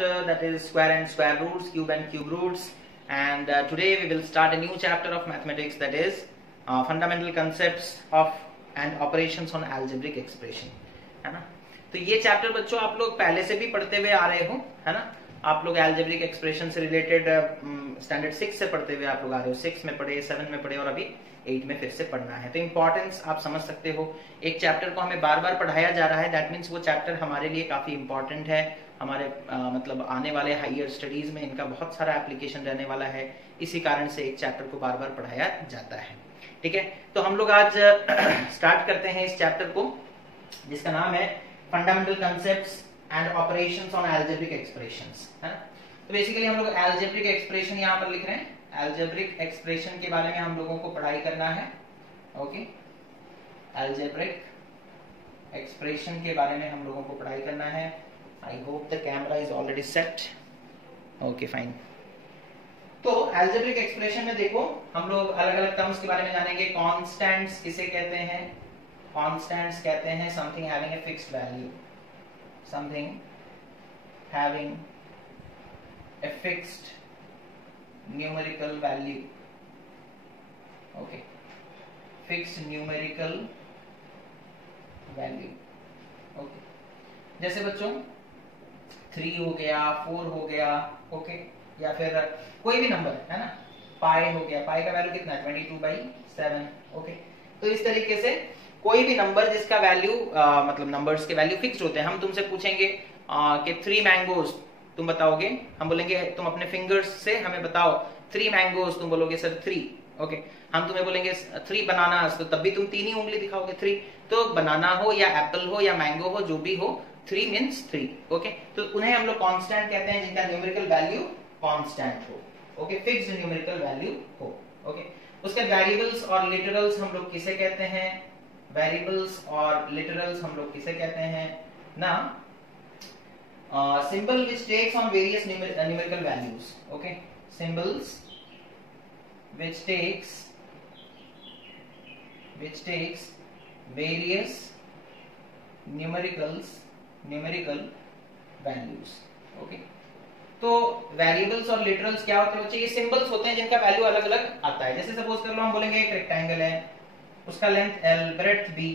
chapter, that is square and square roots, cube and cube roots, and today we will start a new chapter of mathematics, that is fundamental concepts of and operations on algebraic expression, है ना। तो ये chapter बच्चों आप लोग पहले से भी पढ़ते हुए आ रहे हो, है ना। आप लोग algebraic expression से रिलेटेड स्टैंडर्ड 6 से पढ़ते हुए आप लोग आ रहे हो, 6 में पढ़े, 7 में पढ़े और अभी 8 में फिर से पढ़ना है। तो इंपॉर्टेंस आप समझ सकते हो, एक चैप्टर को हमें बार बार पढ़ाया जा रहा है, दैट मीन्स वो चैप्टर हमारे लिए काफी इंपॉर्टेंट है। हमारे मतलब आने वाले हायर स्टडीज में इनका बहुत सारा एप्लीकेशन रहने वाला है, इसी कारण से एक चैप्टर को बार बार पढ़ाया जाता है। ठीक है, तो हम लोग आज स्टार्ट करते हैं इस चैप्टर को, जिसका नाम है fundamental concepts and operations on algebraic expressions, है ना। तो बेसिकली हम लोग अलजेब्रिक एक्सप्रेशन यहाँ पर लिख रहे हैं, अलजेब्रिक एक्सप्रेशन के बारे में हम लोगों को पढ़ाई करना है। ओके, अलजेब्रिक एक्सप्रेशन के बारे में हम लोगों को पढ़ाई करना है। I hope the camera is already set. Okay fine. तो अलजेब्रिक एक्सप्रेशन में देखो हम लोग अलग अलग टर्म्स के बारे में जानेंगे। कॉन्स्टेंट्स किसे कहते हैं? कॉन्स्टेंट्स कहते हैं something having a fixed value, something having a fixed numerical value. Okay, fixed numerical value. Okay, जैसे बच्चों 3 हो गया, 4 हो गया, ओके, या फिर कोई भी नंबर, है ना। पाई हो गया, पाई का वैल्यू कितना है 22/7। ओके, तो इस तरीके से कोई भी नंबर जिसका वैल्यू मतलब नंबर्स के वैल्यू फिक्स्ड होते हैं। हम तुमसे पूछेंगे कि 3 मैंगोज, तुम बताओगे, हम बोलेंगे तुम अपने फिंगर्स से हमें बताओ 3 मैंगोज, तुम बोलोगे सर 3। ओके, हम तुम्हें बोलेंगे 3 बनानास, तो तब भी तुम 3 ही उंगली दिखाओगे 3। तो बनाना हो या एप्पल हो या मैंगो हो, जो भी हो, 3 मीन्स 3। ओके, तो उन्हें हम लोग कांस्टेंट कहते हैं जिनका न्यूमेरिकल वैल्यू कांस्टेंट हो। ओके, फिक्स्ड न्यूमेरिकल वैल्यू हो। ओके, उसके वेरिएबल्स और लिटरल्स हम लोग किसे कहते हैं? वेरिएबल्स और लिटरल्स हम लोग किसे कहते हैं ना? Symbol which takes on various numerical values. Okay, symbols which takes various numerical values. Okay, तो वेरिएबल्स और लिटरल्स क्या होते हैं बच्चे? ये सिंबल्स होते हैं जिनका वैल्यू अलग अलग आता है। जैसे सपोज कर लो हम बोलेंगे एक रेक्टेंगल है, उसका length l, breadth b।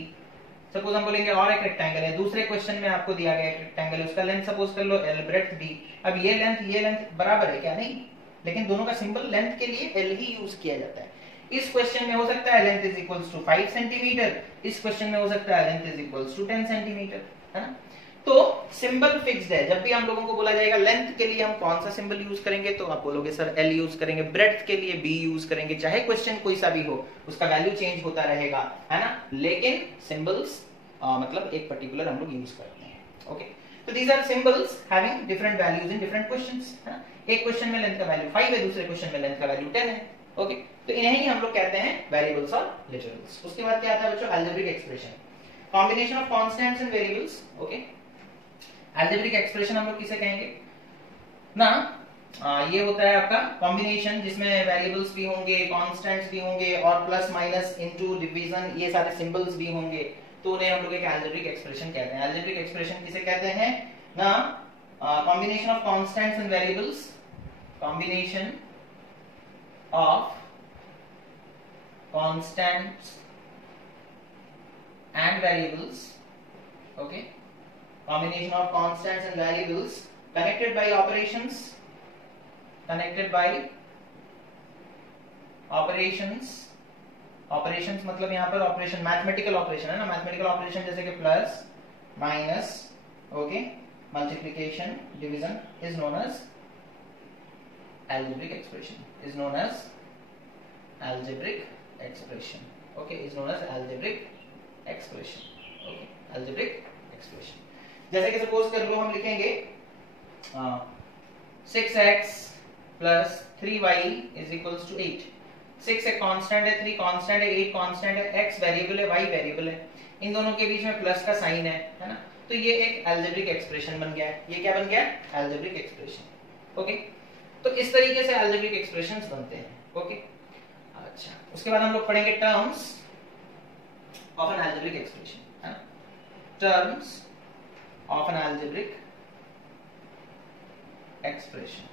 Suppose हम बोलेंगे और एक रेक्टेंगल है, दूसरे क्वेश्चन में आपको दिया गया एक रेक्टेंगल है, उसका लेंथ सपोज कर लो l, ब्रेड्थ b। अब ये लेंथ बराबर है क्या? नहीं, लेकिन दोनों का सिंबल लेंथ के लिए l ही यूज किया जाता है। इस क्वेश्चन में हो सकता है length is equals to 5 centimetre, इस क्वेश्चन में हो सकता है length is equals to 10 centimetre, है ना। तो सिंबल फिक्स्ड है। जब भी हम लोगों को बोला जाएगा लेंथ के लिए हम कौन सा सिंबल यूज करेंगे, तो आप बोलोगे सर l यूज करेंगे, ब्रेड्थ के लिए b यूज करेंगे, चाहे क्वेश्चन कोई सा भी हो उसका वैल्यू चेंज होता रहेगा, है ना, लेकिन सिंबल्स मतलब एक पर्टिकुलर हम लोग यूज करते हैं। ओके, तो these are symbols having different values in different questions, है ना। एक क्वेश्चन में लेंथ का वैल्यू 5 है, दूसरे क्वेश्चन में लेंथ का वैल्यू 10 है। ओके, तो इन्हें ही हम लोग कहते हैं वेरिएबल्स और लिटरल्स। उसके बाद क्या आता है बच्चों? Algebraic expression, combination of constants and variables. Okay, algebraic expression हम लोग किसे कहेंगे ना? ये होता है आपका कॉम्बिनेशन जिसमें वेरिएबल्स भी होंगे, कांस्टेंट्स भी होंगे और प्लस माइनस इनटू डिवीजन ये सारे सिंबल्स भी होंगे, तो उन्हें हम लोग एक अलजेब्रिक एक्सप्रेशन कहते हैं। अलजेब्रिक एक्सप्रेशन किसे कहते हैं ना? Combination of constants and variables, combination of constants and variables. Okay, combination of constants and variables connected by operations, operations मतलब यहाँ पर ऑपरेशन मैथमेटिकल ऑपरेशन है ना, मैथमेटिकल ऑपरेशन जैसे कि plus minus, okay, multiplication, division is known as algebraic expression, is known as algebraic expression. Okay, is known as algebraic expression. Okay, algebraic expression. जैसे कि suppose कर लो हम लिखेंगे 6x plus 3y is equals to 8। 6 एक constant है, 3 constant है, 8 constant है, x variable है, y वेरिएबल है, इन दोनों के बीच में प्लस का साइन है ना। तो ये एक अलजेब्रिक एक्सप्रेशन बन गया है। ये क्या बन गया? Algebraic expression. ओके, तो इस तरीके से अलजेब्रिक एक्सप्रेशंस बनते हैं। ओके, अच्छा, उसके बाद हम लोग पढ़ेंगे terms of N algebraic expression, है ना। Terms of an algebraic expression.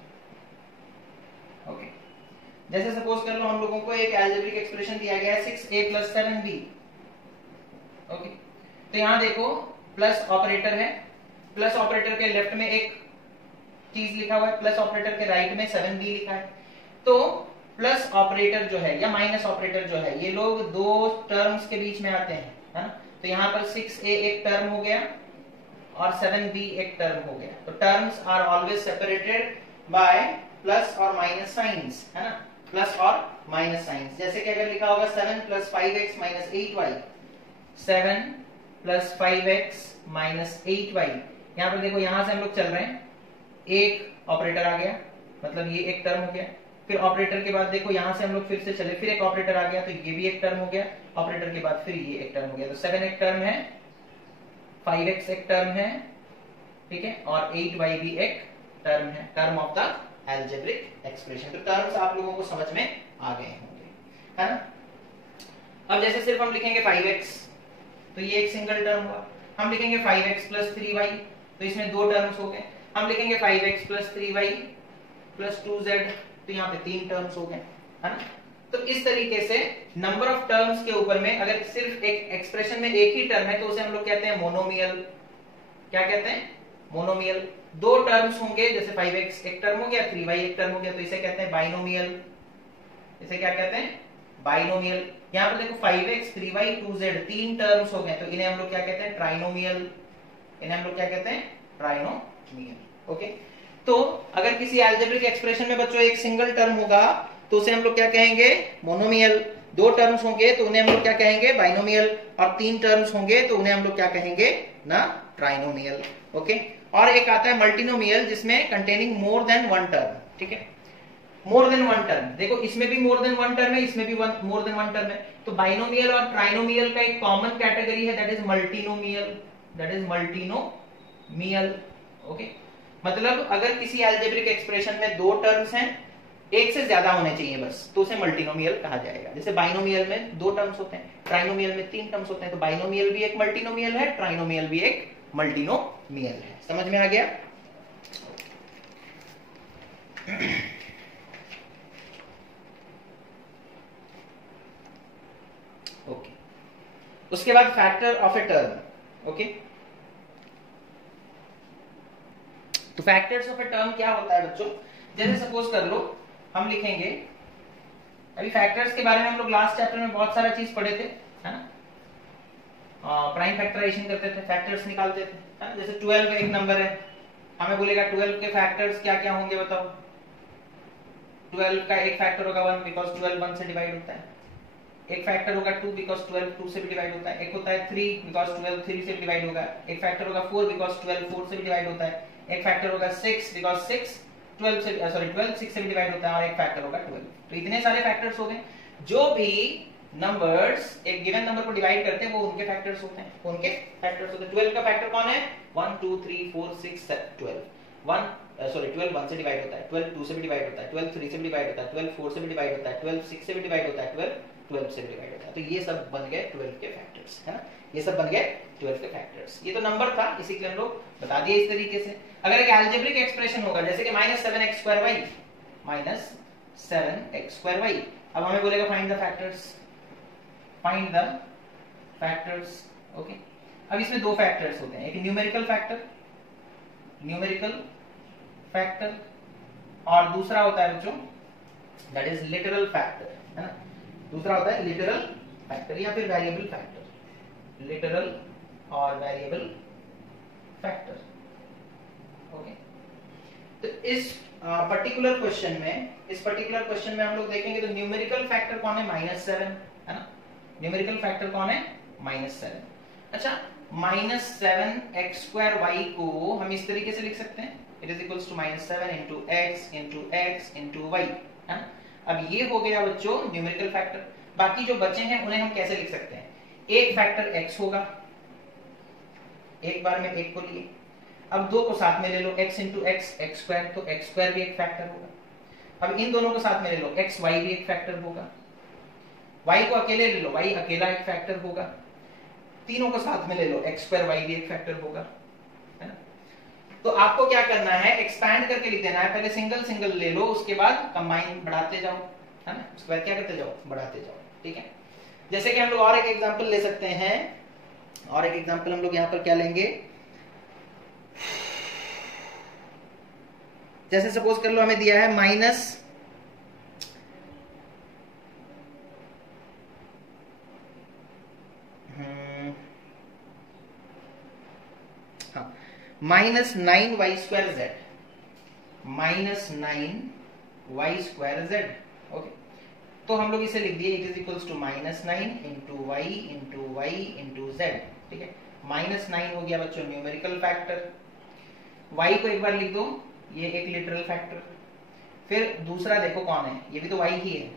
Okay, जैसे सपोज कर लो हम लोगों को एक अलजेब्रिक एक्सप्रेशन दिया गया है 6a + 7b। ओके, तो यहां देखो प्लस ऑपरेटर है, प्लस ऑपरेटर के लेफ्ट में एक चीज लिखा हुआ है, प्लस ऑपरेटर के राइट में 7b लिखा है। तो प्लस ऑपरेटर जो है या माइनस ऑपरेटर जो है, ये लोग दो टर्म्स के बीच में आते हैं, है ना। तो यहाँ पर 6a एक टर्म हो गया और 7b एक टर्म हो गया। तो terms are always separated by plus और माइनस साइंस, है ना, प्लस और माइनस साइंस। जैसे कि अगर लिखा होगा 7 + 5x - 8y, 7 + 5x - 8y, यहाँ पर देखो यहां से हम लोग चल रहे हैं, एक ऑपरेटर आ गया, मतलब ये एक टर्म हो गया। फिर ऑपरेटर के बाद देखो यहां से हम लोग फिर से चले, फिर एक ऑपरेटर आ गया, तो ये भी एक टर्म हो गया। ऑपरेटर के बाद फिर ये एक टर्म हो गया। तो 7 एक टर्म है, 5x एक टर्म है, ठीक है, और 8y भी एक टर्म है, term of the algebraic expression. तो टर्म्स आप लोगों को समझ में आ गए होंगे, है ना। अब जैसे सिर्फ हम लिखेंगे 5x, तो ये एक सिंगल टर्म हुआ। हम लिखेंगे 5x + 3y, तो इसमें दो टर्म्स हो गए। हम लिखेंगे 5x + 3y + 2z, तो यहाँ पे तीन टर्म्स हो गए, है ना। तो इस तरीके से नंबर ऑफ टर्म्स के ऊपर में अगर सिर्फ एक एक्सप्रेशन में एक ही टर्म है तो उसे हम लोग कहते हैं मोनोमियल। क्या कहते हैं? मोनोमियल। दो टर्म्स होंगे, जैसे 5x एक टर्म हो गया, 3y एक टर्म हो गया, तो इसे कहते हैं बाइनोमियल। इसे क्या कहते हैं? बाइनोमियल। यहाँ पर देखो 5x 3y 2z तीन टर्म्स हो गए, तो इन्हें हम लोग क्या कहते हैं? ट्राइनोमियल। इन्हें हम लोग क्या कहते हैं? ट्राइनोमियल। ओके, तो अगर किसी अलजेब्रिक एक्सप्रेशन में बच्चों एक सिंगल टर्म होगा तो उसे हम लोग क्या कहेंगे? मोनोमियल। दो टर्म्स होंगे तो उन्हें हम लोग क्या कहेंगे? बाइनोमियल। और तीन टर्म्स होंगे तो उन्हें हम लोग क्या कहेंगे? ना ट्राइनोमियल। ओके, और एक आता है मल्टीनोमियल, जिसमें containing more than one term. ठीक है, मोर देन वन टर्म। देखो इसमें भी मोर देन वन टर्म है, इसमें भी मोर देन वन टर्म है। तो बाइनोमियल और ट्राइनोमियल का एक कॉमन कैटेगरी है, that is multinomial. That is multinomial. Okay, मतलब अगर किसी अलजेब्रिक एक्सप्रेशन में दो टर्म्स हैं, एक से ज्यादा होने चाहिए बस, तो उसे मल्टीनोमियल कहा जाएगा। जैसे बाइनोमियल में दो टर्म्स होते हैं, ट्राइनोमियल में तीन टर्म्स होते हैं। तो बाइनोमियल भी एक मल्टीनोमियल है, ट्राइनोमियल भी एक मल्टीनोमियल है। समझ में आ गया? ओके, उसके बाद factor of a term. Okay, तो फैक्टर्स ऑफ ए टर्म क्या होता है बच्चों? जैसे सपोज कर लो हम लिखेंगे, अभी फैक्टर्स के बारे में हम लोग लास्ट चैप्टर में बहुत सारा चीज पढ़े थे, है ना। प्राइम फैक्टराइजेशन करते थे, फैक्टर्स निकालते थे, है ना। जैसे 12 एक नंबर है, हमें बोलेगा 12 के फैक्टर्स क्या क्या होंगे बताओ। 12 का एक फैक्टर होगा 1, बिकॉज 12 1 से डिवाइड होता है। एक फैक्टर होगा 2, बिकॉज 12 2 से भी डिवाइड होता है। एक होता है 3, बिकॉज 12 3 से भी डिवाइड होगा। एक फैक्टर होगा 4, बिकॉज 12 4 से भी डिवाइड होता है। एक फैक्टर होगा 6, बिकॉज 6 12 6 से भी डिवाइड होता है। और एक फैक्टर होगा 12। तो इतने सारे फैक्टर्स हो गए। जो भी नंबर्स एक गिवन नंबर को डिवाइड करते हैं वो उनके फैक्टर्स होते हैं, उनके फैक्टर्स होते हैं। 12 का फैक्टर कौन है? 1 2 3 4 6 7 12। 12 1 से डिवाइड होता है, 12 2 से भी डिवाइड होता है, 12 3 से भी डिवाइड होता है, 12 4 से भी डिवाइड होता है, 12 6 से भी डिवाइड होता है, 12 से भी डिवाइड होता है। तो ये सब बन गए 12 के फैक्टर्स, है ना। ये सब बन गए 12 के फैक्टर्स। ये तो नंबर था, इसी के हम लोग बता दिए इस तरीके से। अगर एक अलजेब्रिक एक्सप्रेशन होगा जैसे कि -7x2y -7x2y, अब हमें बोलेगा find the factors. Find the factors. Okay, अब इसमें दो फैक्टर्स होते हैं, एक न्यूमेरिकल फैक्टर और दूसरा होता है बच्चों दैट इज लिटरल फैक्टर, है ना। दूसरा होता है लिटरल फैक्टर या फिर वेरिएबल फैक्टर। लिटरल और वेरिएबल फैक्टर। ओके, तो इस पर्टिकुलर क्वेश्चन में हम लोग देखेंगे तो न्यूमेरिकल फैक्टर कौन है? -7, है ना। न्यूमेरिकल फैक्टर कौन है? -7। अच्छा, -7x2y को हम इस तरीके से लिख सकते हैं, it is equals to -7 into x into y, है ना। अब ये हो गया बच्चों न्यूमेरिकल फैक्टर। बाकी जो बचे हैं उन्हें हम कैसे लिख सकते हैं? एक फैक्टर x होगा, एक बार में एक को लिए। अब दो को साथ में ले लो, x into x x2, तो x2 भी एक फैक्टर होगा। अब इन दोनों को साथ में ले लो, xy भी एक फैक्टर होगा। y को अकेले ले लो, y अकेला एक फैक्टर होगा। तीनों को साथ में ले लो, x2y भी एक फैक्टर होगा, है ना। तो आपको क्या करना है, एक्सपैंड करके लिख देना है। पहले सिंगल सिंगल ले लो, उसके बाद कंबाइन बढ़ाते जाओ, है ना, उसके बाद क्या करते जाओ, बढ़ाते जाओ। ठीक है, जैसे कि हम लोग और एक एग्जांपल ले सकते हैं, और एक एग्जांपल हम लोग यहाँ पर क्या लेंगे, जैसे सपोज कर लो हमें दिया है माइनस -9y²z, -9y²z। ओके, तो हम लोग इसे लिख दिए it is equals to -9 into y into y into z. ठीक है, -9 हो गया बच्चों न्यूमेरिकल फैक्टर, y को एक बार लिख दो, ये एक लिटरल फैक्टर, फिर दूसरा देखो कौन है, ये भी तो y ही है,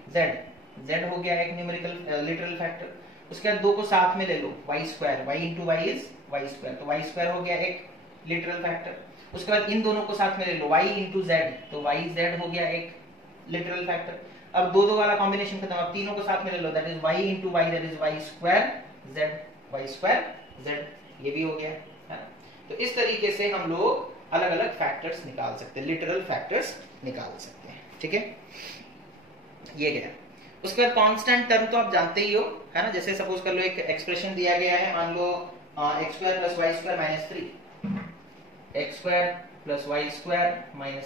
z हो गया एक न्यूमेरिकल लिटरल फैक्टर। उसके बाद दो को साथ में ले लो, y², y into y is y², तो y² हो गया एक लिटरल फैक्टर। उसके बाद इन दोनों को साथ में ले लो, y इंटू जेड, तो yz हो गया एक लिटरल फैक्टर। अब दो वाला कॉम्बिनेशन खत्म, अब तीनों को साथ में ले लो, that is y into Y, that is y²z, ये भी हो गया है। तो इस तरीके से हम लोग अलग अलग फैक्टर्स निकाल सकते हैं, लिटरल फैक्टर्स निकाल सकते हैं। ठीक है, ये गया। उसके बाद कांस्टेंट टर्म तो आप जानते ही हो, है ना, जैसे सपोज कर लो एक एक्सप्रेशन दिया गया है, मान लो x² + y² - 3, x² + y² -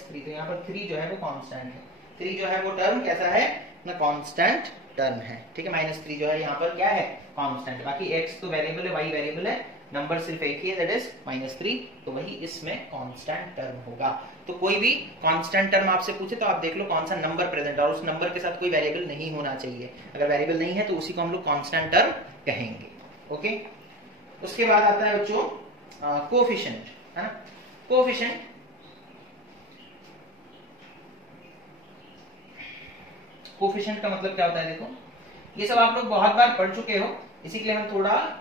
3, तो यहाँ पर 3 जो है वो कांस्टेंट है, 3 जो है वो टर्म कैसा है ना, कांस्टेंट टर्म है। ठीक है, -3 जो है यहाँ पर क्या है, कांस्टेंट, बाकी x तो वेरिएबल है, y वेरिएबल है, नंबर सिर्फ एक ही है, दैट इज -3, तो वही इसमें कांस्टेंट टर्म होगा। तो कोई भी कांस्टेंट टर्म आपसे पूछे तो आप देख लो कौन सा नंबर प्रेजेंट है, और उस नंबर के साथ कोई वेरिएबल नहीं होना चाहिए। अगर वेरिएबल नहीं है तो उसी को हम लोग कांस्टेंट टर्म कहेंगे। ओके, उसके बाद आता है बच्चों कोएफिशिएंट, है ना। कोएफिशिएंट कोएफिशिएंट का मतलब क्या होता है, देखो ये सब आप लोग बहुत बार पढ़ चुके हो, इसी के लिए हम थोड़ा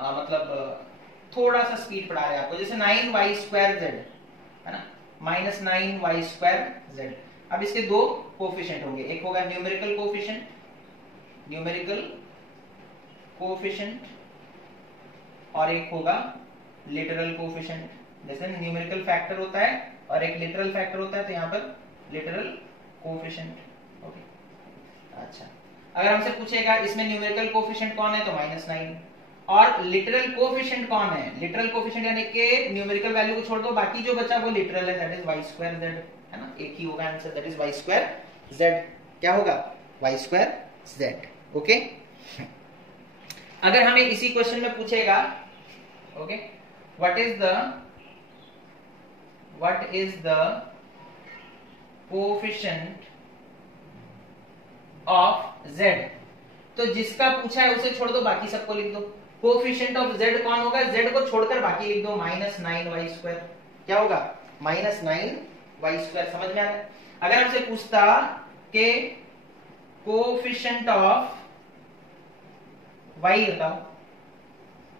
मतलब थोड़ा सा स्पीड पढ़ा रहे हैं आपको। जैसे 9y²z, है ना, -9y²z। अब इसके दो कोएफिशिएंट होंगे, एक होगा न्यूमेरिकल कोएफिशिएंट और एक होगा लिटरल कोएफिशिएंट। जैसे न्यूमेरिकल फैक्टर होता है और एक लिटरल फैक्टर होता है, तो यहाँ पर लिटरल कोएफिशिएंट। ओके, अच्छा, अगर हमसे पूछेगा इसमें न्यूमेरिकल कोएफिशिएंट कौन है, तो -9, और लिटरल कोएफिशिएंट कौन है, लिटरल कोएफिशिएंट यानी कि न्यूमेरिकल वैल्यू को छोड़ दो, बाकी जो बचा वो लिटरल है, दैट इज y²z, है ना, एक ही होगा आंसर, दैट इज y²z। क्या होगा, y²z। ओके, अगर हमें इसी क्वेश्चन में पूछेगा, okay, what is the coefficient of z, तो जिसका पूछा है उसे छोड़ दो, बाकी सबको लिख दो। कोएफिशिएंट ऑफ z कौन होगा, z को छोड़कर बाकी लिख दो, -9y²। क्या होगा, -9y²। समझ में आ रहा है। अगर हमसे पूछता कि कोएफिशिएंट ऑफ y बताओ,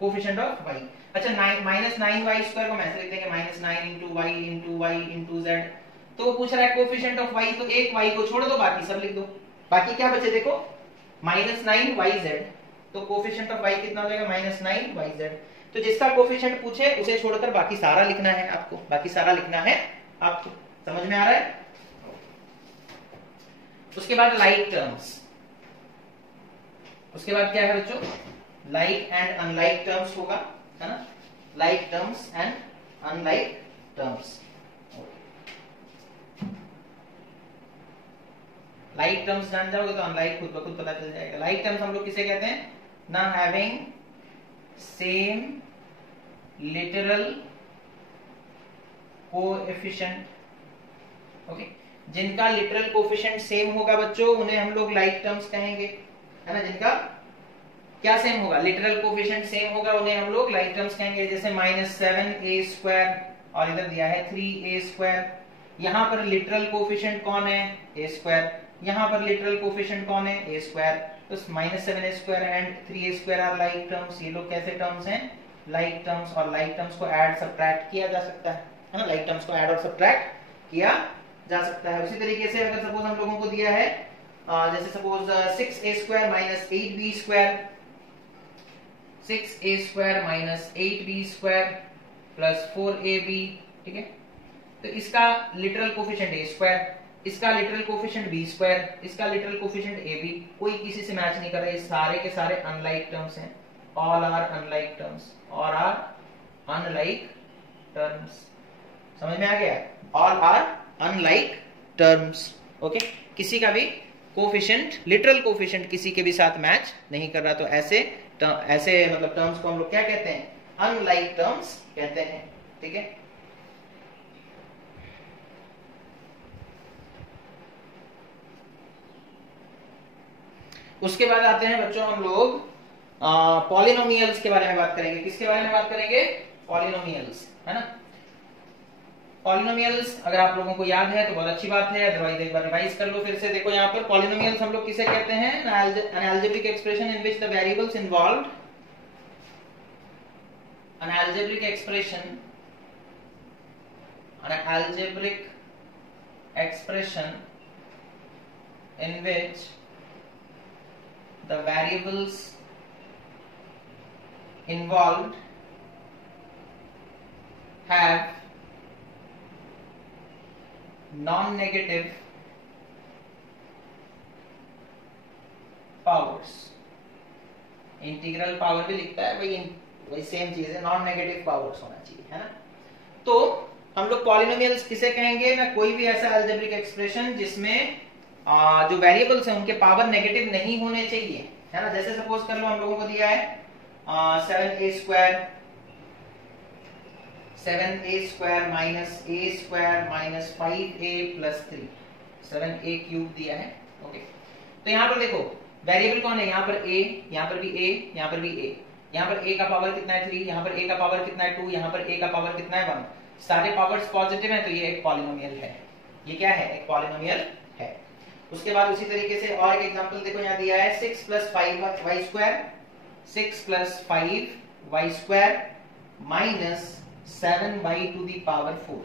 कोएफिशिएंट ऑफ y, अच्छा, -9y² को मैं ऐसे लिख देंगे, -9 into y into y into z. तो वो पूछ रहा है कोएफिशिएंट ऑफ y, तो एक y को छोड़ दो, बाकी सब लिख दो। बाकी क्या बचे देखो, -9yz, तो कोएफिशिएंट ऑफ y कितना हो जाएगा, -9yz। तो जिसका कोएफिशिएंट पूछे उसे छोड़कर बाकी सारा लिखना है आपको, बाकी सारा लिखना है आपको। समझ में आ रहा है। उसके बाद लाइक टर्म्स, उसके बाद क्या है बच्चों, लाइक एंड अनलाइक टर्म्स होगा, है ना, like terms and unlike terms. Like terms जान जाओगे तो अनलाइक खुद ब खुद पता चल जाएगा। लाइक टर्म्स हम लोग किसे कहते हैं, ना having same literal coefficient. Okay, जिनका लिटरल कोएफिशिएंट सेम होगा बच्चों उन्हें हम लोग लाइक टर्म्स कहेंगे, है ना। जिनका क्या सेम होगा, लिटरल कोएफिशिएंट सेम होगा, उन्हें हम लोग लाइक टर्म्स कहेंगे। जैसे -7a² और इधर दिया है 3a²। यहां पर लिटरल कोएफिशिएंट कौन है, a², यहां पर लिटरल कोएफिशिएंट कौन है, a²। तो -7a² and 3a² are like terms. ये लोग कैसे टर्म्स हैं, लाइक टर्म्स। और लाइक टर्म्स को ऐड सब्ट्रैक्ट किया जा सकता है ना, लाइक टर्म्स को ऐड और सब्ट्रैक्ट किया जा सकता है। उसी तरीके से अगर सपोज हम लोगों को दिया है जैसे suppose 6a² - 8b², 6a² - 8b² + 4ab ठीक है। तो इसका लिटरल कोफिशिएंट a स्क्वायर, इसका लिटरल कोफिशिएंट b स्क्वायर, इसका लिटरल कोफिशिएंट ab, कोई किसी से मैच नहीं कर रहा है, सारे के सारे अनलाइक टर्म्स हैं, ऑल आर अनलाइक टर्म्स, और आर अनलाइक टर्म्स। समझ में आ गया? All are unlike terms. Okay, किसी का भी कोफिशिएंट, लिटरल कोफिशिएंट किसी के भी साथ मैच नहीं कर रहा, तो ऐसे मतलब टर्म्स को हम लोग क्या कहते हैं? अनलाइक टर्म्स कहते हैं। ठीक है, उसके बाद आते हैं बच्चों हम लोग पॉलिनोमियल्स के बारे में बात करेंगे। किसके बारे में बात करेंगे? पॉलिनोमियल्स, है ना। पॉलिनोमियल्स अगर आप लोगों को याद है तो बहुत अच्छी बात है, अदरवाइज एक बार रिवाइज कर लो फिर से। देखो यहाँ पर पॉलिनोमियल्स हम लोग किसे कहते हैं? an algebraic expression in which the variables involved, an algebraic expression in which the variables involved have non-negative powers। Integral power भी लिखता है वही सेम चीज है, नॉन नेगेटिव पावर्स होना चाहिए, है ना। तो हम लोग पॉलिनोमियल्स किसे कहेंगे? ना कोई भी ऐसा अलजेब्रिक एक्सप्रेशन जिसमें जो वेरिएबल्स हैं उनके पावर नेगेटिव नहीं होने चाहिए, है ना। जैसे सपोज कर लो हम लोगों को दिया है 7a square minus a square minus 5a plus 3, 7a cube दिया है। ओके, तो यहाँ पर देखो वेरिएबल कौन है? यहाँ पर a, यहाँ पर भी a, यहाँ पर भी a, यहाँ पर a का पावर कितना है 3, यहाँ पर a का पावर कितना है 2, यहाँ पर a का पावर कितना है 1, सारे पावर्स पॉजिटिव हैं, तो ये एक पॉलिनोमियल है। ये क्या है? एक पॉलिनोमियल है। उसके बाद उसी तरीके से और एक एग्जांपल देखो यहाँ दिया है 6 plus 5y square, 6 plus 5y square minus 7y to the power 4।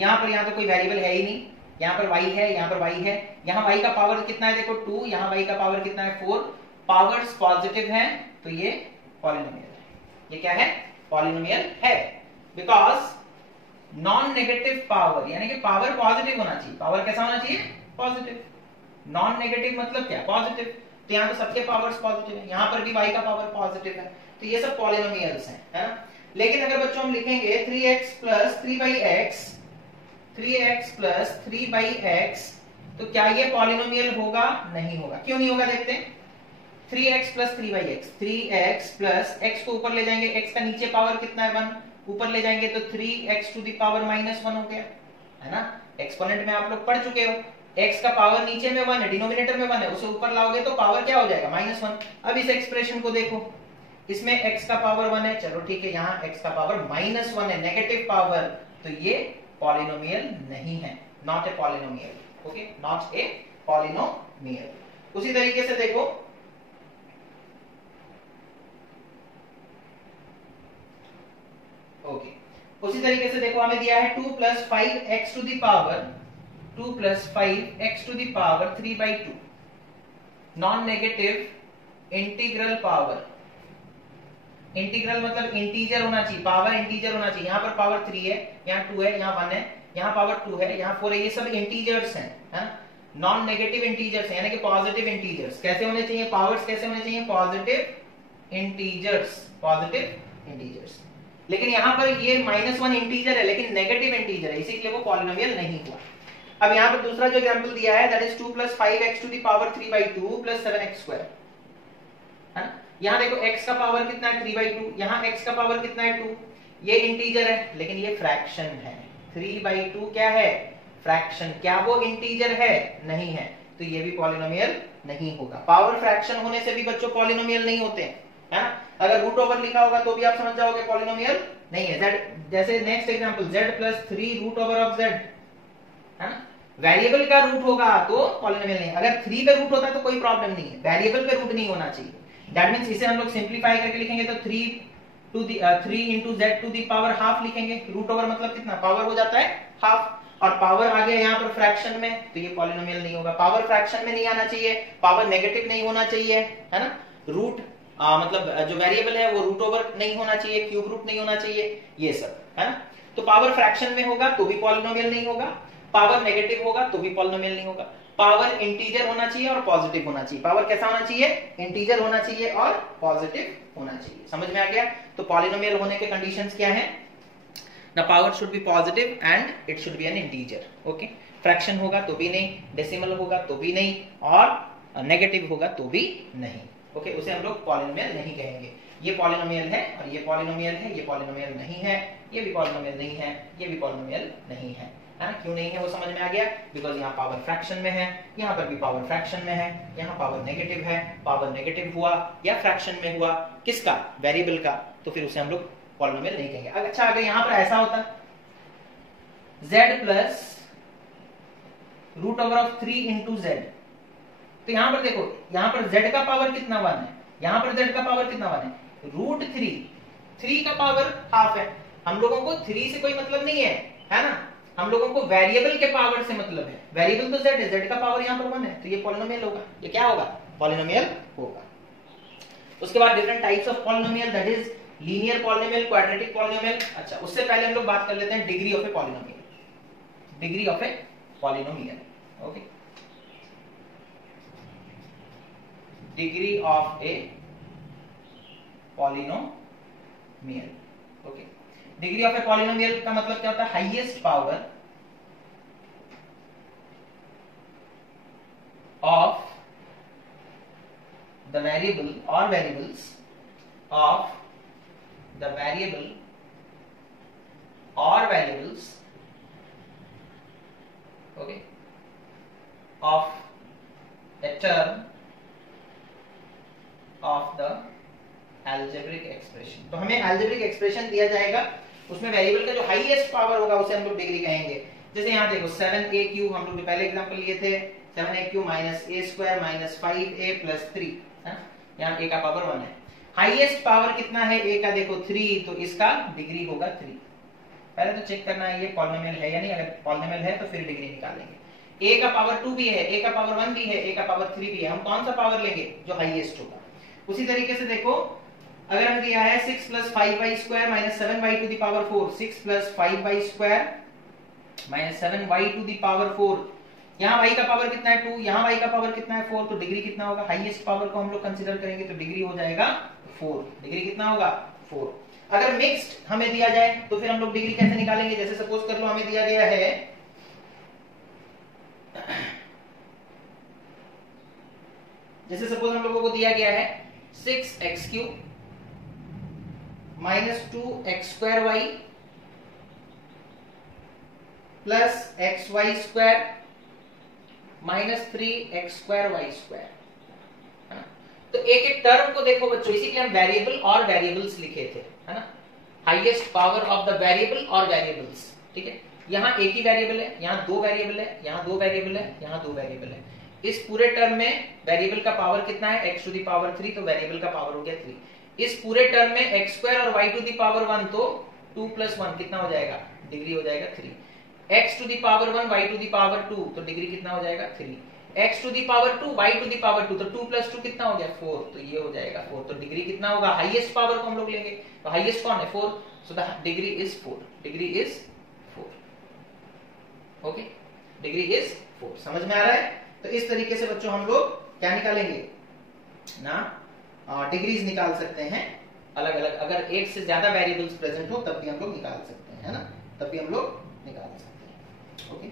यहाँ तो कोई वेरिएबल है ही नहीं, यहाँ पर y है, यहाँ पर y है, यहाँ y का पावर कितना है देखो 2, यहाँ y का पावर कितना है 4, पावर्स पॉजिटिव हैं, तो ये पॉलिनोमियल है। ये क्या है? पॉलिनोमियल है, बिकॉज नॉन नेगेटिव पावर, यानी कि पावर पॉजिटिव होना चाहिए। पावर कैसा होना चाहिए? पॉजिटिव। नॉन नेगेटिव मतलब क्या? पॉजिटिव। तो यहाँ तो सबके पावर्स पॉजिटिव है, यहाँ पर भी y का पावर पॉजिटिव है, तो ये सब पॉलिनोमियल्स हैं, है ना। लेकिन अगर बच्चों हम लिखेंगे 3x plus 3x, 3x plus 3x, तो क्या ये पॉलिनोमियल होगा? नहीं होगा। क्यों नहीं होगा? देखते हैं। 3x plus 3x, 3x plus x को ऊपर ले जाएंगे, x का नीचे पावर कितना है 1, ऊपर ले जाएंगे तो 3x to the power minus 1 हो गया, है ना। एक्सपोनेंट में आप लोग पढ़ चुके हो, x का पावर नीचे में 1 है, डिनोमिनेटर में 1 है, उसे ऊपर लाओगे तो पावर क्या हो जाएगा? -1। अब इस एक्सप्रेशन को देखो, इसमें x का पावर 1 है, चलो ठीक है, यहाँ x का पावर -1 है, नेगेटिव पावर, तो ये पॉलिनोमियल नहीं है, not a polynomial. Okay, not a polynomial. उसी तरीके से देखो उसी तरीके से देखो हमें दिया है 2 plus 5x to the power 3/2, non negative integral power. Integral मतलब इंटीजर होना चाहिए, पावर इंटीजर होना चाहिए। यहाँ पर पावर 3 है, यहाँ 2 है, यहाँ 1 है, यहाँ पावर 2 है, यहाँ 4 है, ये सब इंटीजर्स हैं, है ना। नॉन नेगेटिव इंटीजर्स हैं, यानी कि पॉजिटिव इंटीजर्स। कैसे होने चाहिए? पावर्स कैसे होने चाहिए? Positive integers, positive integers. लेकिन यहाँ पर ये -1 इंटीजर है, लेकिन नेगेटिव इंटीजर है, इसीलिए वो पॉलिनोमियल नहीं हुआ। अब यहाँ पर दूसरा जो एग्जांपल दिया है, that is 2 plus 5x to the power 3/2 plus 7x square, है ना। यहाँ देखो x का पावर कितना है 3/2, यहाँ x का पावर कितना है 2, ये इंटीजर है, लेकिन ये फ्रैक्शन है। 3/2 क्या है? फ्रैक्शन। क्या वो इंटीजर है? नहीं है, तो ये भी पॉलिनोमियल नहीं होगा। पावर फ्रैक्शन होने से भी बच्चों पॉलिनोमियल नहीं होते हैं, है ना। अगर रूट ओवर लिखा होगा तो भी आप समझ जाओगे पॉलिनोमियल नहीं है। z, जैसे next example z plus 3 root over of z, है ना। वेरिएबल का रूट होगा तो पॉलिनोमियल नहीं। अगर 3 पे रूट होता है तो कोई प्रॉब्लम नहीं है, वेरिएबल पे रूट नहीं होना चाहिए। दैट मींस इसे हम लोग सिंपलीफाई करके लिखेंगे तो 3 into z to the power half लिखेंगे। रूट ओवर मतलब कितना? पावर हो जाता है हाफ, और पावर आ गया यहाँ पर फ्रैक्शन में, तो ये पॉलिनोमियल नहीं होगा। पावर फ्रैक्शन में नहीं आना चाहिए, पावर नेगेटिव नहीं होना चाहिए, है ना। रूट मतलब जो वेरिएबल है वो रूट ओवर नहीं होना चाहिए, क्यूब रूट नहीं होना चाहिए, ये सब, है ना। तो पावर फ्रैक्शन में होगा तो भी पॉलिनोमियल नहीं होगा, पावर नेगेटिव होगा तो भी पॉलिनोमियल नहीं होगा। पावर इंटीजर होना चाहिए और पॉजिटिव होना चाहिए। पावर कैसा होना चाहिए? इंटीजर होना चाहिए और पॉजिटिव होना चाहिए। समझ में आ गया? तो पॉलिनोमियल होने के कंडीशंस क्या है? The power should be positive and it should be N integer. Okay, fraction होगा तो भी नहीं, डेसिमल होगा तो भी नहीं, और नेगेटिव होगा तो भी नहीं। ओके, उसे हम लोग पॉलिनोमियल नहीं कहेंगे। ये पॉलिनोमियल है और ये पॉलिनोमियल है, ये पॉलिनोमियल नहीं है, ये भी पॉलिनोमियल नहीं है, ये भी पॉलिनोमियल नहीं है। है ना? क्यों नहीं है वो समझ में आ गया? बिकॉज यहाँ पावर फ्रैक्शन में है, यहाँ पर भी पावर फ्रैक्शन में है, यहाँ पावर नेगेटिव है, पावर नेगेटिव हुआ या फ्रैक्शन में हुआ किसका? वेरिएबल का, तो फिर उसे हम लोग पॉलिनोमियल नहीं कहेंगे। अच्छा, अगर यहाँ पर ऐसा होता z plus root over of 3 into z, तो यहाँ पर देखो, यहाँ पर z का पावर कितना 1 है, यहाँ पर z का पावर कितना 1 है, रूट 3 का पावर हाफ है। हम लोगों को 3 से कोई मतलब नहीं है ना? हम लोगों को वेरिएबल के पावर से मतलब है। वेरिएबल तो z है, z का पावर यहाँ पर 1 है, तो ये पॉलिनोमियल होगा। ये क्या होगा? पॉलिनोमियल होगा। उसके बाद different types of polynomial, that is linear polynomial, quadratic polynomial. अच्छा, उससे पहले हम लोग बात कर लेते हैं degree of a polynomial. Degree of a polynomial, okay, degree of a polynomial. Okay, degree of a polynomial का मतलब क्या होता है? Highest power of the variable और variables of the variable or variables, okay, of a term of the algebraic expression। तो हमें algebraic expression दिया जाएगा, उसमें वेरिएबल का जो हाईएस्ट पावर होगा उसे हम लोग डिग्री कहेंगे। जैसे यहाँ देखो 7a³ हम लोग ने पहले एग्जांपल लिए थे, 7a³ minus a square minus 5a plus 3, यहाँ a का पावर 1 है। हाईएस्ट पावर कितना है a का? देखो 3, तो इसका डिग्री होगा 3। पहले तो चेक करना है ये पॉलिनोमियल है या नहीं। अगर पॉलिनोमियल है तो फिर डिग्री निकालेंगे। a का पावर 2 भी है, a का पावर 1 भी है, a का पावर 3 भी है। हम कौन सा पावर लेंगे? जो हाईएस्ट होगा। उसी तरीके से देखो, अगर हमें दिया है 6 plus 5y square minus 7y to the power 4, 6 plus 5y square minus 7y to the power 4, यहाँ y का पावर कितना है 2, यहाँ y का पावर कितना है 4, तो डिग्री कितना होगा? हाईएस्ट पावर को हम लोग कंसीडर करेंगे तो डिग्री हो जाएगा 4। डिग्री कितना होगा? 4। अगर मिक्स्ड हमें दिया जाए तो फिर हम लोग डिग्री कैसे निकालेंगे? जैसे सपोज कर लो हमें दिया गया है, जैसे सपोज हम लोगों को दिया गया है 6x³ minus 2x² plus xy² minus 3x²y²। तो एक एक टर्म को देखो बच्चों, इसीलिए हम वेरिएबल और वेरिएबल्स लिखे थे, है ना? Highest power of the variable और वेरिएबल्स, ठीक है? यहाँ एक ही वेरिएबल है, यहाँ 2 वेरिएबल है, यहाँ 2 वेरिएबल है, यहाँ 2 वेरिएबल है। इस पूरे टर्म में वेरिएबल का पावर कितना है? x टू द पावर 3, तो वेरिएबल का पावर हो गया 3। इस पूरे टर्म में x² और y टू द पावर 1, तो 2 प्लस 1 कितना हो जाएगा? डिग्री हो जाएगा 3। x to the power 1, y to the power 2, तो डिग्री कितना हो जाएगा? 3। x to the power 2, y to the power 2, तो 2 प्लस 2 कितना हो गया? 4, तो ये हो जाएगा 4। तो डिग्री कितना होगा? हाईएस्ट पावर को हम लोग लेंगे, तो हाईएस्ट कौन है? 4, so the degree is 4। Degree is 4। Okay, degree is 4। समझ में आ रहा है? तो इस तरीके से बच्चों हम लोग क्या निकालेंगे ना, डिग्रीज निकाल सकते हैं अलग अलग। अगर एक से ज्यादा वेरिएबल्स प्रेजेंट हो तब भी हम लोग निकाल सकते हैं, है ना? तब भी हम लोग निकाल सकते हैं। ओके,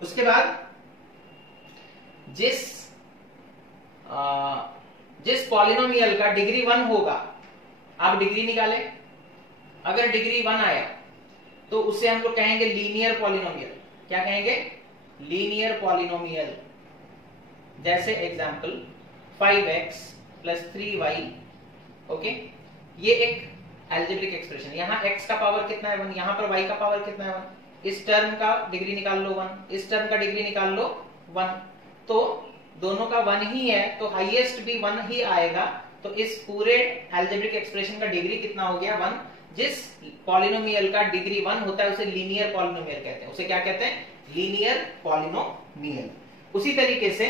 उसके बाद जिस पॉलिनोमियल का डिग्री 1 होगा, आप डिग्री निकाले, अगर डिग्री 1 आया तो उससे हम लोग कहेंगे लीनियर पॉलिनोमियल। क्या कहेंगे? Linear polynomial. जैसे example 5x plus 3y, okay, ये एक एल्जेब्रिक एक्सप्रेशन। यहाँ x का पावर कितना है 1, यहाँ पर y का पावर कितना है 1। इस टर्म का डिग्री निकाल लो 1, इस टर्म का डिग्री निकाल लो 1, तो दोनों का 1 ही है, तो हाईएस्ट भी 1 ही आएगा। तो इस पूरे एल्जेब्रिक एक्सप्रेशन का डिग्री कितना हो गया? 1। जिस पॉलिनोमियल का डिग्री 1 होता है उसे लीनियर पॉलिनोमियल कहते हैं। उसे क्या कहते हैं? Linear polynomial. उसी तरीके से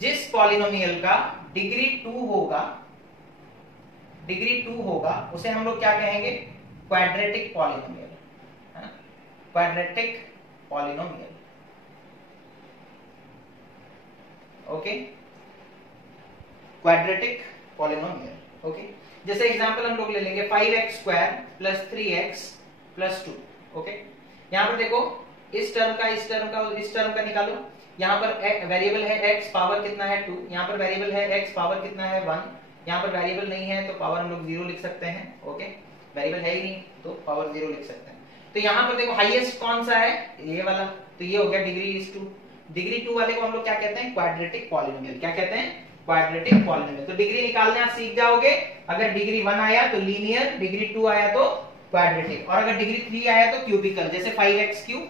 जिस पॉलिनोमियल का डिग्री 2 होगा उसे हम लोग क्या कहेंगे, क्वाड्रेटिक पॉलिनोमियल, है ना, quadratic polynomial. Okay, quadratic polynomial. Okay, जैसे एग्जांपल हम लोग ले लेंगे 5x² + 3x + 2। ओके, यहां पर देखो इस टर्म का निकालो। यहां पर वेरिएबल है x, पावर कितना है 2, यहां पर वेरिएबल है x, पावर कितना है 1, यहां पर वेरिएबल नहीं है तो पावर हम लोग 0 लिख सकते हैं। ओके, वेरिएबल है ही नहीं तो पावर 0 लिख सकते हैं। तो यहां पर देखो हाईएस्ट कौन सा है, ये वाला, तो ये हो गया डिग्री 2। डिग्री 2 वाले को हम लोग क्या कहते हैं, क्वाड्रेटिक पॉलिनोमियल। क्या कहते हैं, क्वाड्रेटिक पॉलिनोमियल। तो डिग्री निकालने आप सीख जाओगे। अगर डिग्री 1 आया तो लीनियर, डिग्री 2 आया तो क्वाड्रेटिक, और अगर डिग्री 3 आया तो क्यूबिकल। जैसे 5x³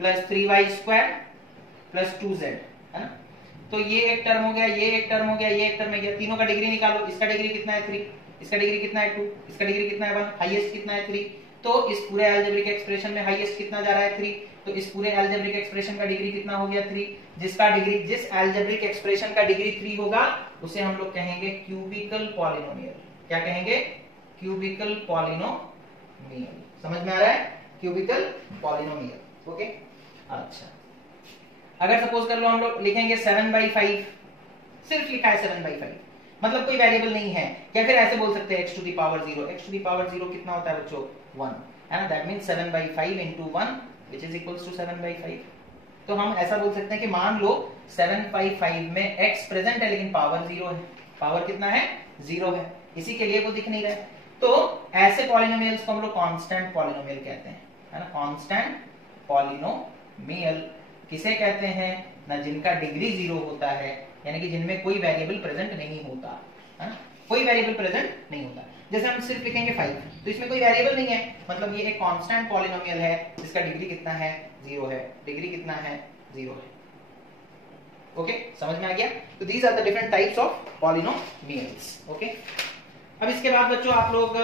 + 3y² + 2z, है ना। तो ये एक टर्म हो गया, ये एक टर्म हो गया, ये एक टर्म हो गया। तीनों का डिग्री निकालो। इसका डिग्री कितना है 3, इसका डिग्री कितना है 2, इसका डिग्री कितना है 1, हाईएस्ट कितना है 3। तो इस पूरे अलजेब्रिक एक्सप्रेशन में हाईएस्ट कितना जा रहा है 3, तो इस पूरे अलजेब्रिक एक्सप्रेशन का डिग्री कितना हो गया 3। जिस अलजेब्रिक एक्सप्रेशन का डिग्री 3 होगा उसे हम लोग कहेंगे क्यूबिकल पॉलिनोमियल। क्या कहेंगे, क्यूबिकल पॉलिनोमियल। समझ में आ रहा है, क्यूबिकल पॉलिनोमियल। ओके, अच्छा, अगर सपोज कर लो हम लोग लिखेंगे 7/5, सिर्फ लिखा है 7/5, मतलब कोई वेरिएबल नहीं है, या फिर ऐसे बोल सकते हैं x⁴ x⁴ कितना होता है बच्चों 1, है ना। That means 7/5 × 1 which is equals to 7/5। तो हम ऐसा बोल सकते हैं कि मान लो 7/5 में x प्रेजेंट है लेकिन पावर 0 है। पावर कितना है 0 है, इसी के लिए वो दिख नहीं रहा है। तो ऐसे पॉलिनोमियल्स को हम लोग कांस्टेंट पॉलिनोमियल कहते हैं, है ना। कांस्टेंट पॉलिनोमियल किसे कहते हैं ना, जिनका डिग्री 0 होता है, यानी कि जिनमें कोई वेरिएबल प्रेजेंट नहीं होता, है ना, कोई वेरिएबल प्रेजेंट नहीं होता। जैसे हम सिर्फ लिखेंगे 5, तो इसमें कोई वेरिएबल नहीं है, मतलब ये एक कांस्टेंट पॉलिनोमियल है जिसका डिग्री कितना है 0 है। डिग्री कितना है 0 है। ओके, समझ में आ गया। तो these are the different types of polynomials. Okay, अब इसके बाद बच्चों आप लोग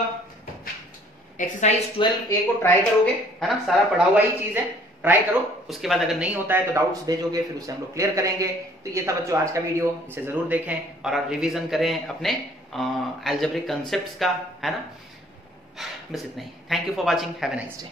एक्सरसाइज 12A को ट्राई करोगे, है ना। सारा पढ़ा हुआ ही चीज है, ट्राई करो। उसके बाद अगर नहीं होता है तो डाउट्स भेजोगे, फिर उसे हम लोग क्लियर करेंगे। तो ये था बच्चों आज का वीडियो, इसे जरूर देखें और आप रिवीजन करें अपने अलजेब्रिक कॉन्सेप्ट्स का, है ना। बस इतना ही। Thank you for watching, have a nice day.